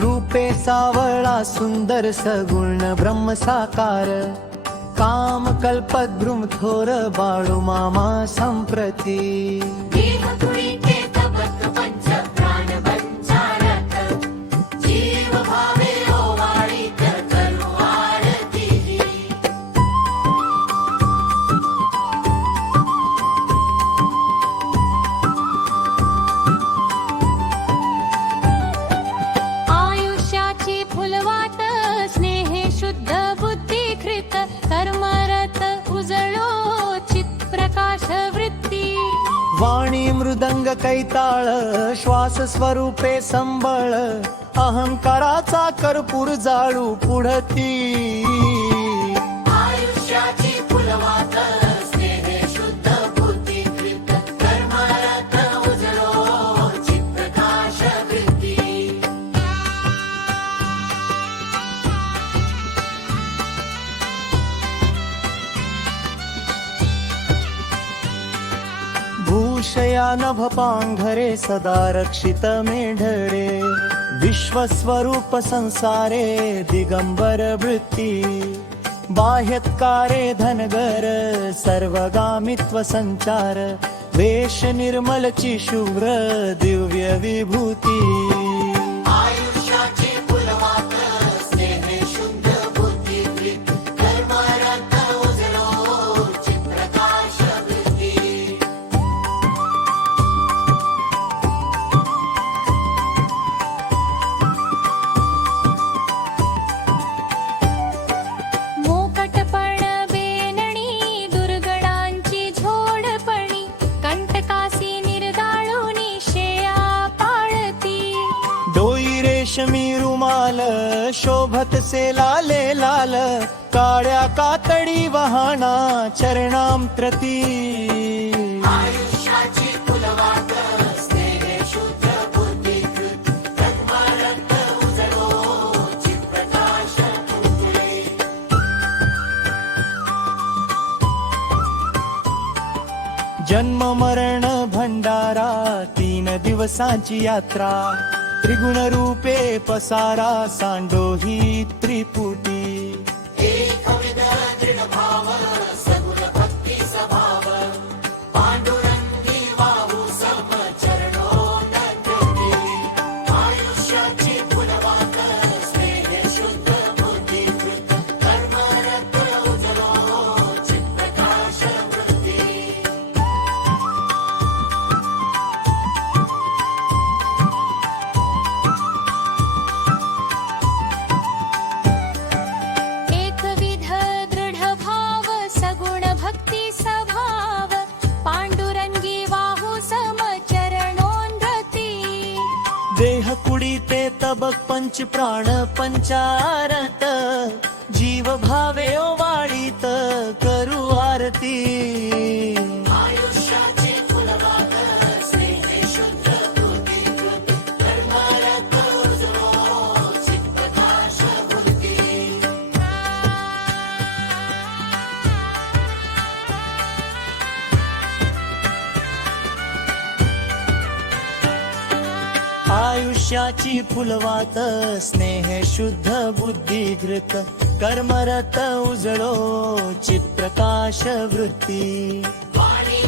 रूपे सावळा सुंदर सगुण ब्रह्म साकार, काम कल्पद्रुम थोर बाळू मामा संप्रती। वाणी मृदंग कैताळ श्वास स्वरूपे संबळ, अहंकाराचा कर्पूर जाळू पुढती। आयुष्याची फुलवात स्नेहे शुद्ध बुद्धीकृत, कर्मरत उजळो चित्प्रकाश वृत्ती। भूषया नभपांघरे सदा रक्षित मेढरे, विश्वस्वरूप संसारे दिगंबर वृत्ती। बाह्यत्कारे धनगर सर्वगामित्व संचार, वेश निर्मलची शुभ्र दिव्य विभूती। आयुष्याची फुलवात स्नेहे शुद्ध बुद्धीकृत, कर्मरत उजळो चित्प्रकाश वृत्ती। रेशमी रुमाल शोभत से लाले लाल, काळ्या कातडी वहाणा चरणांप्रती। आयुष्याची फुलवात स्नेहे शुद्ध बुद्धीकृत, कर्मरत उजळो चित्प्रकाश वृत्ती। जन्म मरण भंडारा 3 दिवसांची यात्रा, त्रिगुण रूपे पसारा सांडोही त्रिपुटी। एकविध दृढ भाव सगुण भक्ती स्वभाव, पांडुरंगी वाहू सम चरणो नंदी। आयुष्याची फुलवात स्नेहे शुद्ध बुद्धीकृत, कर्मरत उजळो चित्प्रकाश वृत्ती। देह कुडीते तबक पंच प्राण पंचारत, जीव भावे ओवाळीत करू आरती। आयुष्याची फुलवात स्नेहे शुद्ध बुद्धीकृत, कर्मरत उजळो चित्प्रकाश वृत्ती। आयुष्याची फुलवात स्नेह शुद्ध बुद्धीकृत, कर्मरत उजळो चित्प्रकाश वृत्ती। वाणी